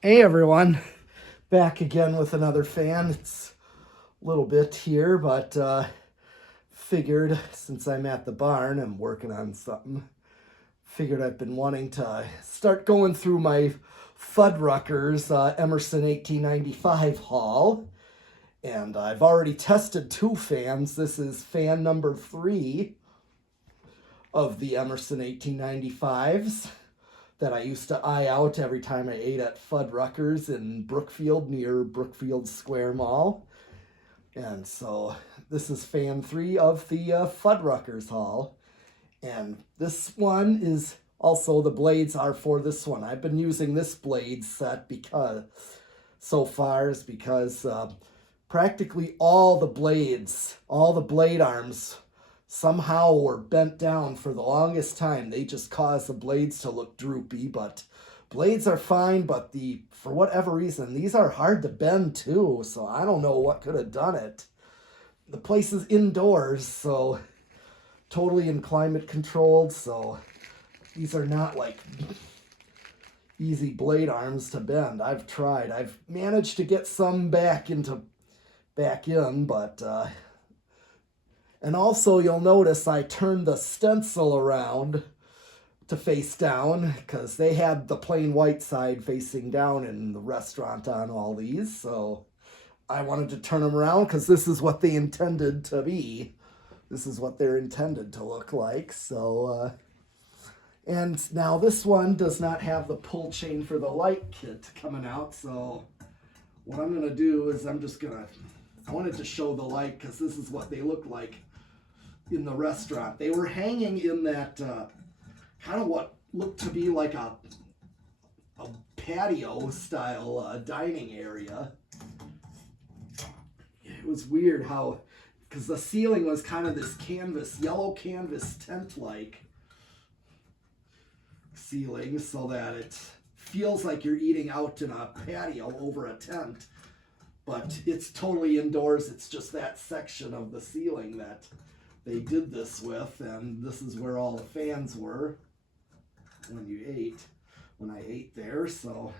Hey everyone, back again with another fan. It's a little bit here, but figured since I'm at the barn, I'm working on something. Figured I've been wanting to start going through my Fuddruckers Emerson 1895 haul, and I've already tested two fans. This is fan number 3 of the Emerson 1895s. That I used to eye out every time I ate at Fuddruckers in Brookfield near Brookfield Square Mall. And so this is fan 3 of the Fuddruckers haul. And this one is also, the blades are for this one. I've been using this blade set because practically all the blades, all the blade arms somehow were bent down for the longest time. They just caused the blades to look droopy, but blades are fine, but for whatever reason, these are hard to bend too, so I don't know what could have done it. The place is indoors, so totally in climate controlled, so these are not like easy blade arms to bend. I've tried. I've managed to get some back in, but and also, you'll notice I turned the stencil around to face down because they had the plain white side facing down in the restaurant on all these. So I wanted to turn them around because this is what they intended to be. This is what they're intended to look like. So, and now this one does not have the pull chain for the light kit coming out. So what I'm going to do is I wanted to show the light because this is what they look like in the restaurant. They were hanging in that kind of what looked to be like a patio style dining area. It was weird how, because the ceiling was kind of this yellow canvas tent like ceiling, so that it feels like you're eating out in a patio over a tent, but it's totally indoors. It's just that section of the ceiling that they did this with, and this is where all the fans were when I ate there. So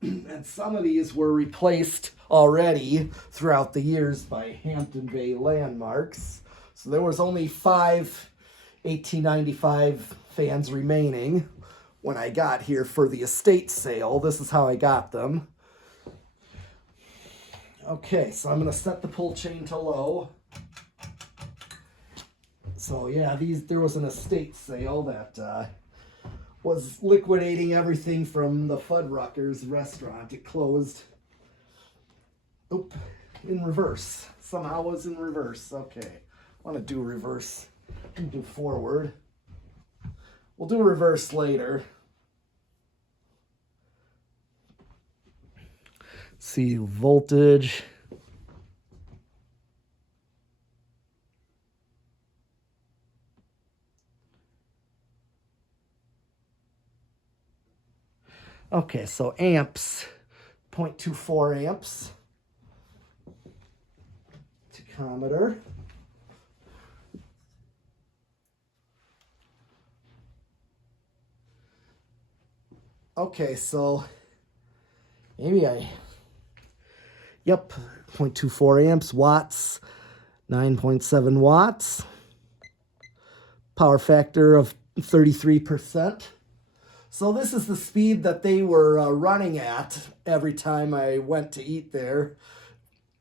and some of these were replaced already throughout the years by Hampton Bay landmarks, so there was only 5 1895 fans remaining when I got here for the estate sale. This is how I got them. Okay, so I'm going to set the pull chain to low. So yeah, there was an estate sale that was liquidating everything from the Fuddruckers restaurant. It closed. In reverse. Somehow was in reverse. Okay, I want to do reverse. I'm do forward. We'll do reverse later. See voltage. Okay, so amps, 0.24 amps. Tachometer. Okay, so yep, 0.24 amps, watts, 9.7 watts. Power factor of 33%. So this is the speed that they were running at every time I went to eat there.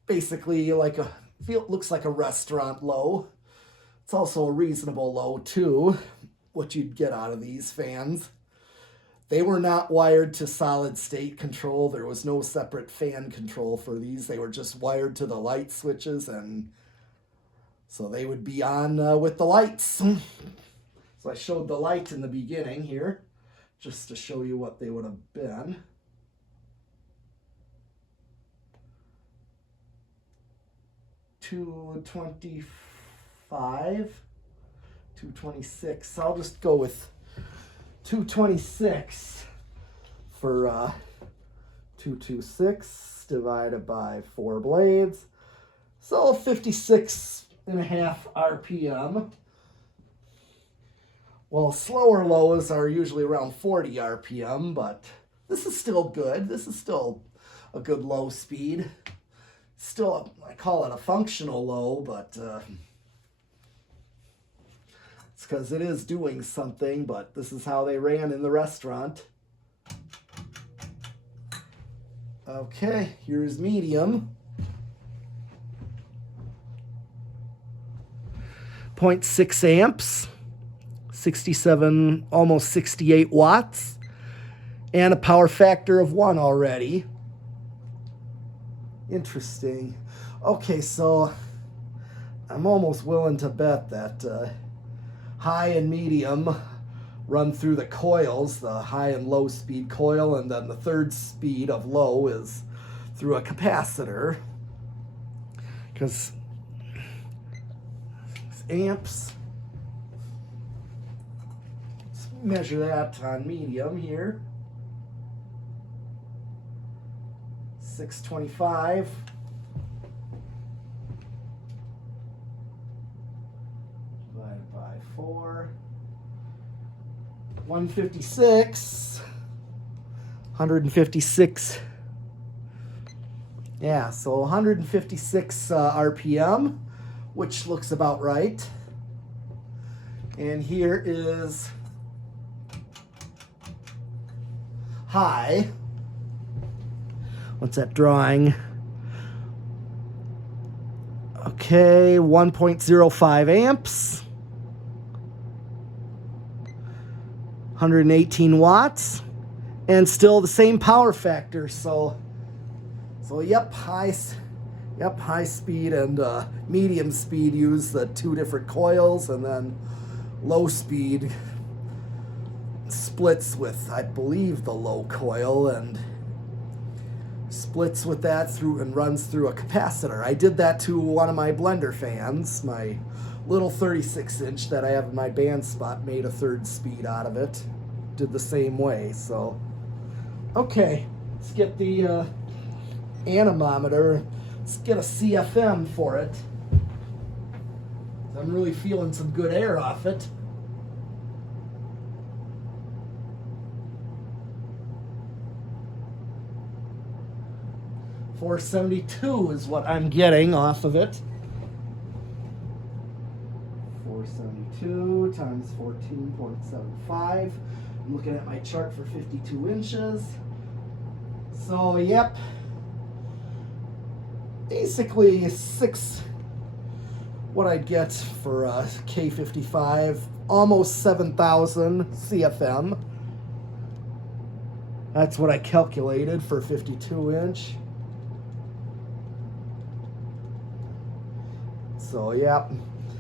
Basically, looks like a restaurant low. It's also a reasonable low too, what you'd get out of these fans. They were not wired to solid state control. There was no separate fan control for these. They were just wired to the light switches, and so they would be on with the lights. So I showed the light in the beginning here, just to show you what they would have been. $225, $226. I'll just go with $226 for 226 divided by 4 blades. So 56.5 RPM. Well, slower lows are usually around 40 RPM, but This is still good. This is still a good low speed. Still, I call it a functional low, but it's because it is doing something, but this is how they ran in the restaurant. Okay, here's medium. 0.6 amps, 67, almost 68 watts, and a power factor of 1 already. Interesting. Okay, so I'm almost willing to bet that high and medium run through the coils, the high and low speed coil, and then the third speed of low is through a capacitor. Because amps, let's measure that on medium here. 625. Divided by 4. 156. 156. Yeah, so 156 RPM, which looks about right. And here is high. What's that drawing? Okay, 1.05 amps. 118 watts. And still the same power factor. So yep, high speed and medium speed use the two different coils, and then low speed splits with, I believe, the low coil and splits with that through and runs through a capacitor. I did that to one of my blender fans, my little 36-inch that I have in my band spot, made a third speed out of it. Did the same way. So okay, let's get the anemometer. Let's get a CFM for it. I'm really feeling some good air off it. .472 is what I'm getting off of it. 472 times 14.75. I'm looking at my chart for 52 inches. So, yep. Basically, what I'd get for a K55, almost 7,000 CFM. That's what I calculated for 52 inch. So, yeah,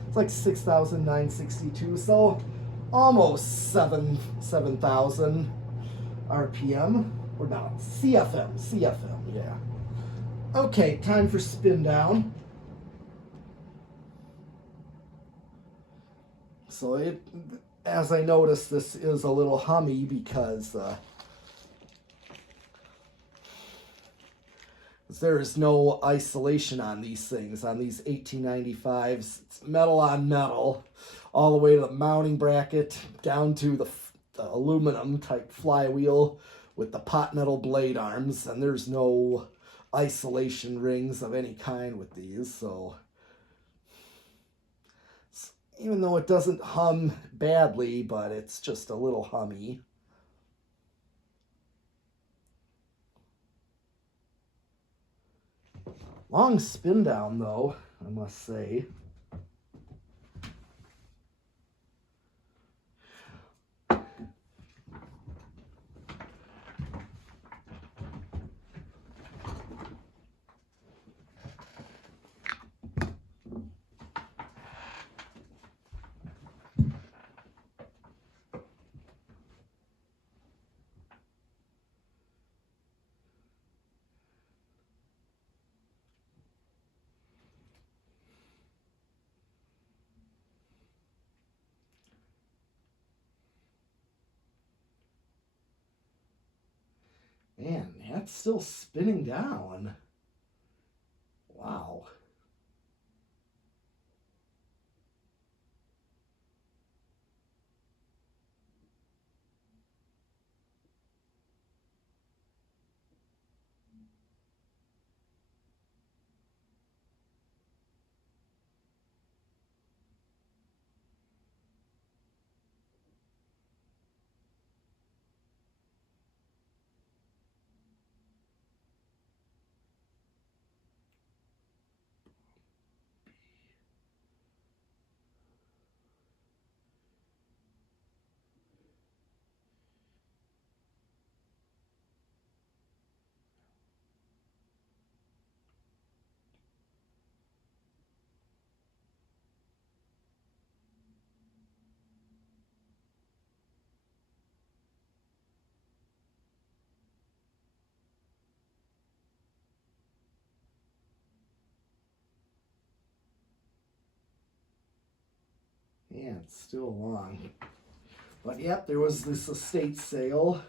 it's like 6,962. So, almost 7,000 RPM. Or no, CFM, yeah. Okay, time for spin down. So as I noticed, this is a little hummy because there is no isolation on these things, on these 1895s. It's metal on metal, all the way to the mounting bracket, down to the aluminum type flywheel with the pot metal blade arms, and there's no isolation rings of any kind with these. So even though it doesn't hum badly, but it's just a little hummy. Long spin down though, I must say. Man, that's still spinning down. Wow. And it's still long. But yep, there was this estate sale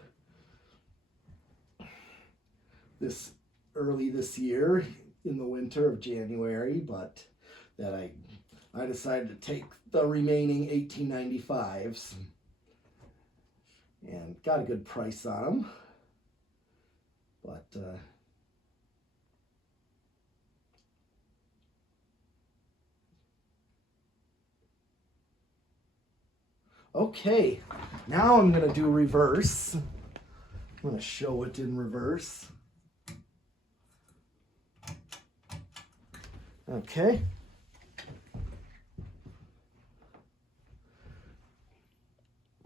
early this year in the winter of January, but that I decided to take the remaining 1895s and got a good price on them. But okay, now I'm going to do reverse. I'm going to show it in reverse. Okay.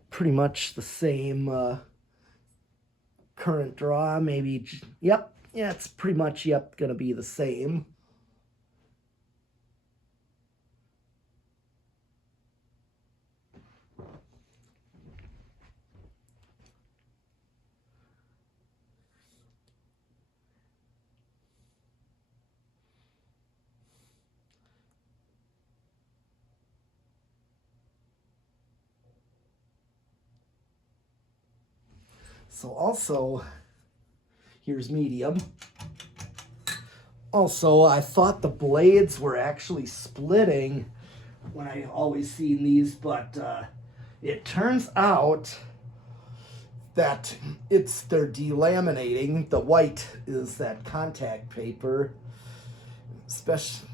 Pretty much the same current draw, maybe. Yep, yeah, it's pretty much, yep, going to be the same. So also, here's medium. Also, I thought the blades were actually splitting when I always seen these, but it turns out that they're delaminating. The white is that contact paper, especially,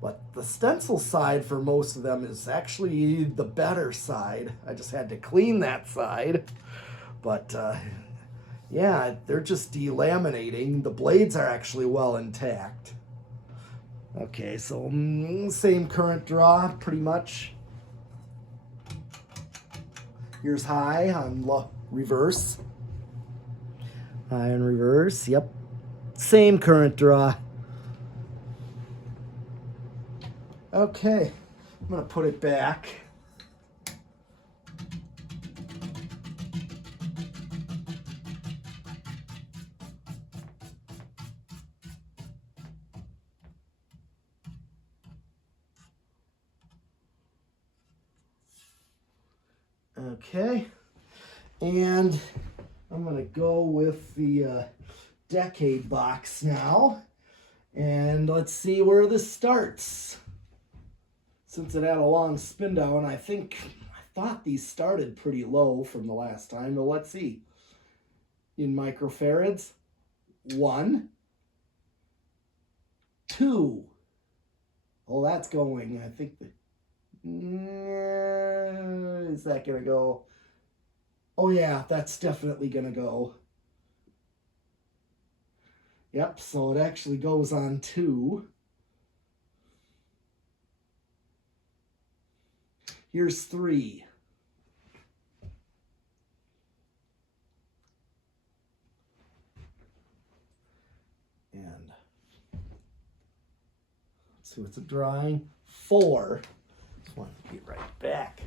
but the stencil side for most of them is actually the better side. I just had to clean that side. But yeah, they're just delaminating. The blades are actually well intact. Okay, so same current draw, pretty much. Here's high on reverse. High and reverse, yep. Same current draw. Okay, I'm gonna put it back. Okay, and I'm going to go with the decade box now, and let's see where this starts. Since it had a long spin down, I thought these started pretty low from the last time, but let's see. In microfarads, 1, 2. Oh, that's going, I think. Is that going to go? Oh, yeah, that's definitely going to go. Yep, so it actually goes on 2. Here's 3. And let's see what's it drawing. 4. Just want to get right back.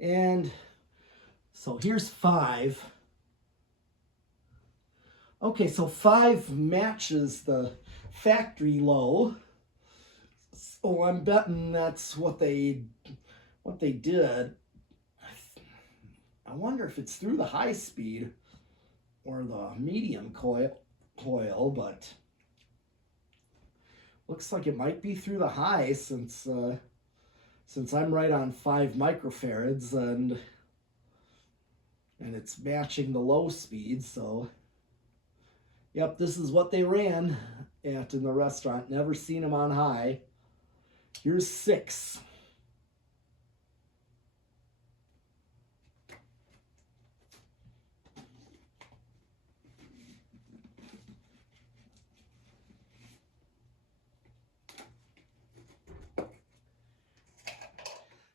And so here's 5. Okay, so 5 matches the factory low. So I'm betting that's what they did. I wonder if it's through the high speed or the medium coil, but looks like it might be through the high since I'm right on 5 microfarads and it's matching the low speed. So yep, this is what they ran at in the restaurant. Never seen them on high. Here's 6.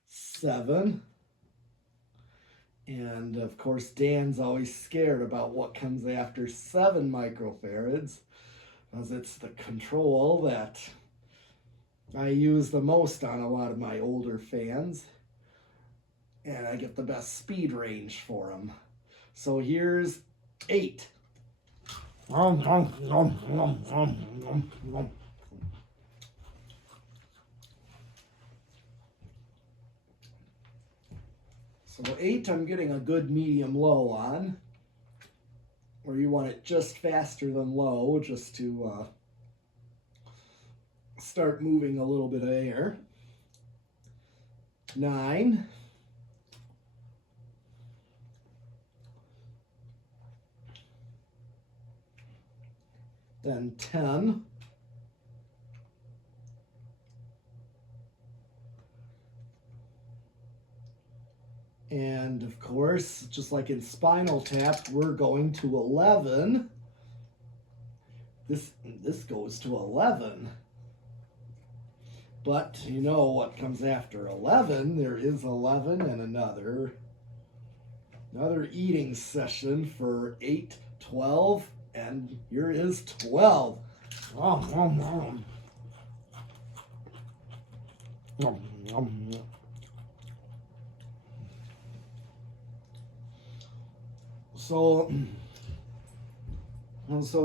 Seven. And of course, Dan's always scared about what comes after 7 microfarads, because it's the control that I use the most on a lot of my older fans, and I get the best speed range for them. So here's 8. So 8 I'm getting a good medium low on, or you want it just faster than low, just to start moving a little bit of air. 9. Then 10. And of course, just like in Spinal Tap, we're going to 11. This goes to 11. But you know what comes after 11? There is 11 and another eating session for 8, 12, and here is 12. So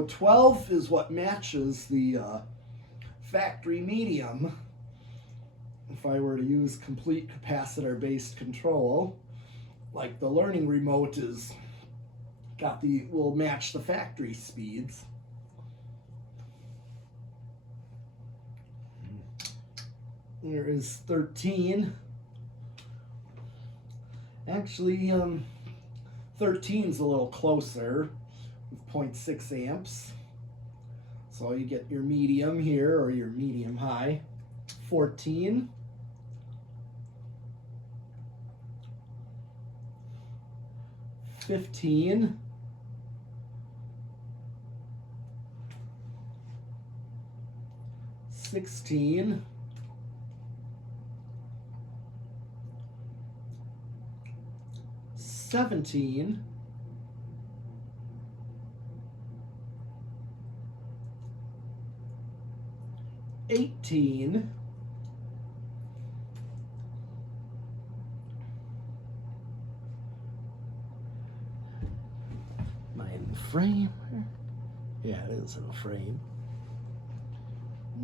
12 is what matches the factory medium. If I were to use complete capacitor-based control, like the learning remote will match the factory speeds. There is 13. Actually, 13's a little closer with 0.6 amps. So you get your medium here, or your medium high. 14. 15. 16. 17. 18. 'Frame? Yeah, it is in a frame.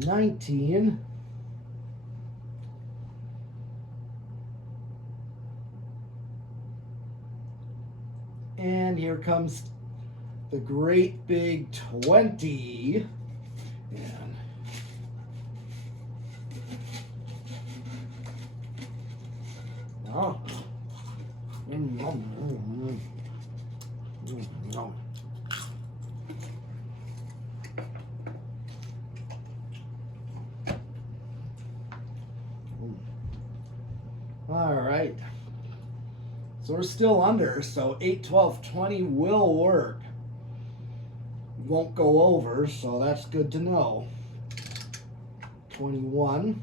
19. 'And here comes the great big 20. And all right. So we're still under, so 8, 12, 20 will work. Won't go over, so that's good to know. 21.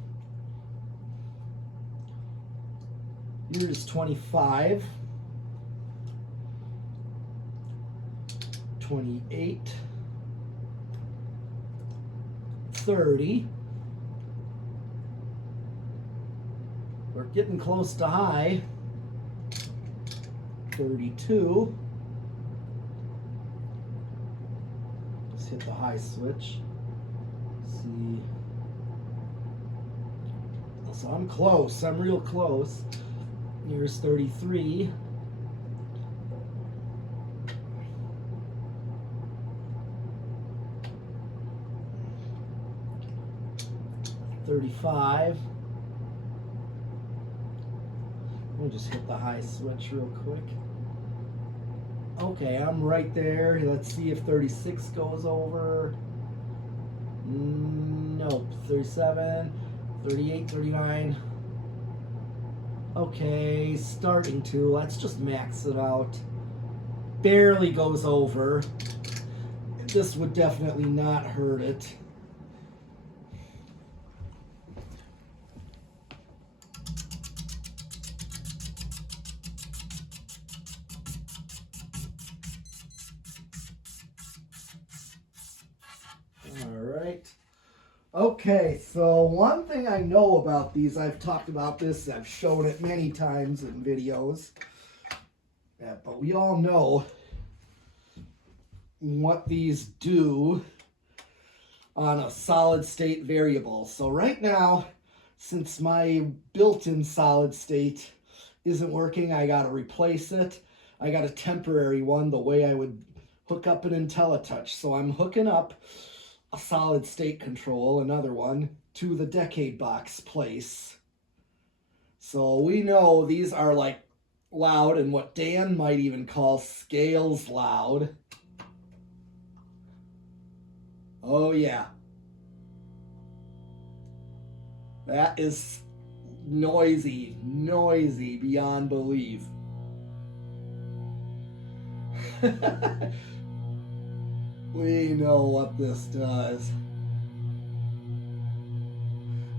Here's 25. 28. 30. We're getting close to high. 32. Let's hit the high switch. See. So I'm close. I'm real close. Here's 33. 35. Let me just hit the high switch real quick. Okay, I'm right there. Let's see if 36 goes over. Nope. 37, 38, 39. Okay, starting to. Let's just max it out. Barely goes over. This would definitely not hurt it. Okay, so one thing I know about these, I've talked about this, I've shown it many times in videos, yeah, but we all know what these do on a solid state variable. So right now, since my built-in solid state isn't working, I got to replace it. I got a temporary one the way I would hook up an IntelliTouch. So I'm hooking up a solid state control, another one, to the decade box place. So we know these are like loud and what Dan might even call scales loud. Oh yeah. That is noisy, noisy beyond belief. We know what this does.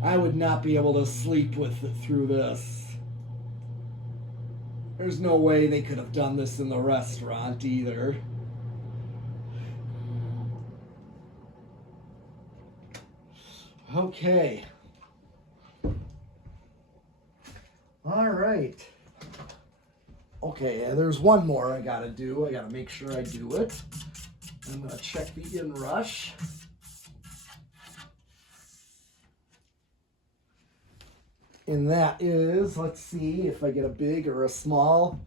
I would not be able to sleep with it through this. There's no way they could have done this in the restaurant either. Okay. All right. Okay, there's one more I gotta do. I gotta make sure I do it. I'm gonna check the Inrush. And that is, let's see if I get a big or a small.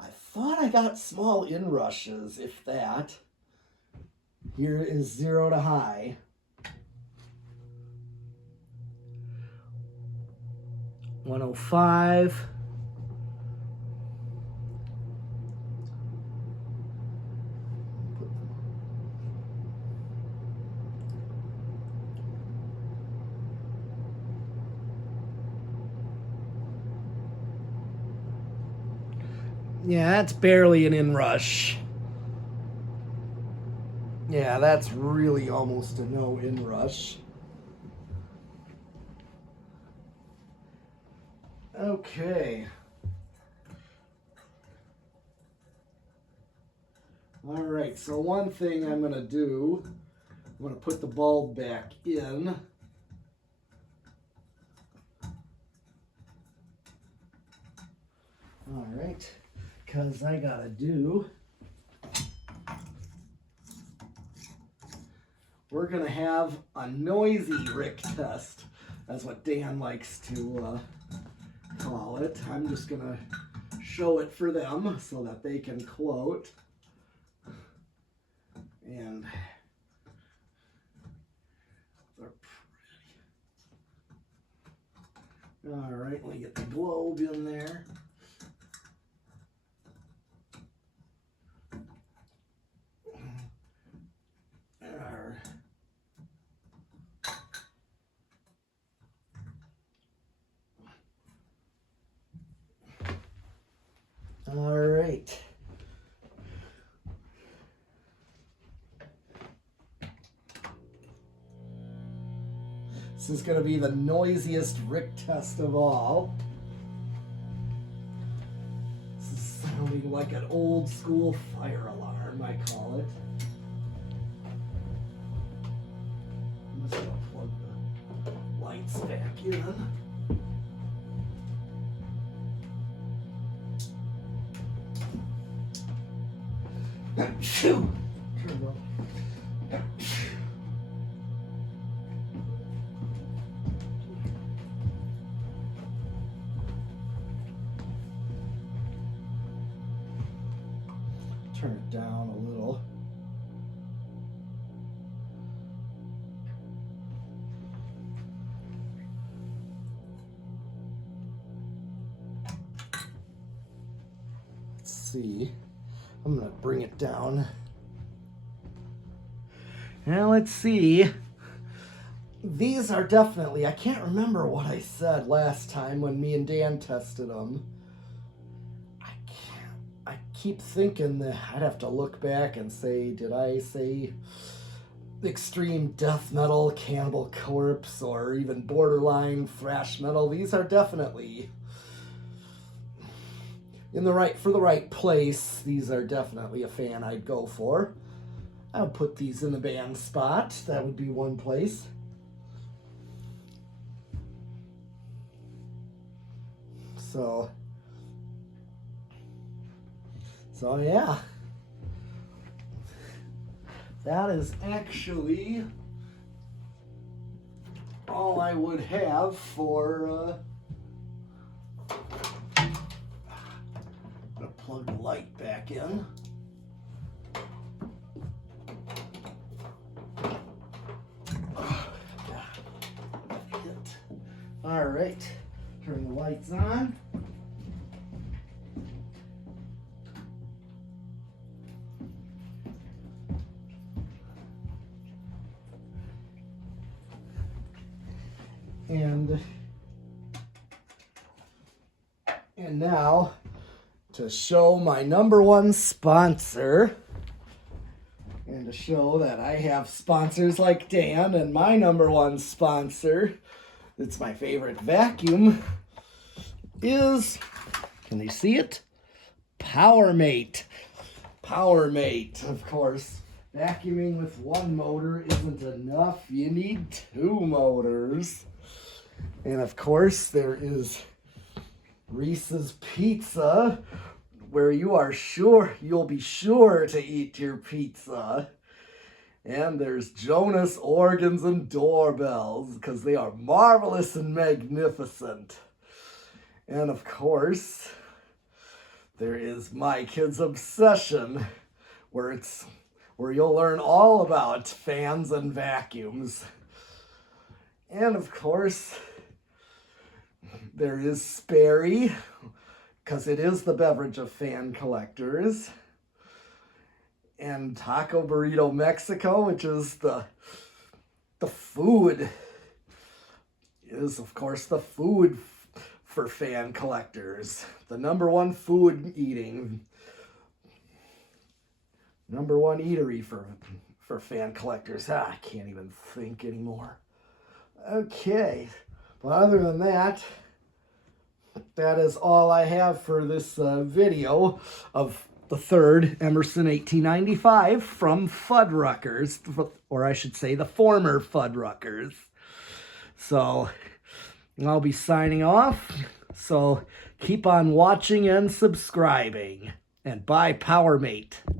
I thought I got small Inrushes, if that. Here is 0 to high. $105. Yeah, that's barely an Inrush. Yeah, that's really almost a no Inrush. Okay. All right, so one thing I'm going to do, I'm going to put the bulb back in. All right, because I got to do, we're going to have a noisy Rick test. That's what Dan likes to call it. I'm just going to show it for them so that they can quote. And they're pretty. All right, let me get the globe in there. All right. This is going to be the noisiest Rick test of all. This is sounding like an old school fire alarm, I call it. I'm just going to plug the lights back in. Shoo! Turn it off. Turn it down a little. Let's see. I'm going to bring it down. Now let's see. These are definitely, I can't remember what I said last time when me and Dan tested them. I keep thinking that I'd have to look back and say, did I say extreme death metal, Cannibal Corpse, or even borderline thrash metal? These are definitely for the right place. These are definitely a fan I'd go for. I'll put these in the band spot. That would be one place. So yeah. That is actually all I would have for I'm gonna plug the light back in. All right, turn the lights on. And now to show my number one sponsor, and to show that I have sponsors like Dan, and my number one sponsor, it's my favorite vacuum, is, can you see it? PowerMate. PowerMate, of course. Vacuuming with one motor isn't enough. You need two motors. And of course, there is Reese's Pizza, where you'll be sure to eat your pizza. And there's Jonas organs and doorbells, because they are marvelous and magnificent. And of course, there is My Kid's Obsession, where you'll learn all about fans and vacuums. And of course, there is Sperry, because it is the beverage of fan collectors. And Taco Burrito Mexico, which is the food, is of course the food for fan collectors. The number one food eating, number one eatery for fan collectors. I can't even think anymore. Okay, but other than that, that is all I have for this video of the third Emerson 1895 from Fuddruckers, or I should say the former Fuddruckers. So I'll be signing off. So keep on watching and subscribing. And bye, PowerMate.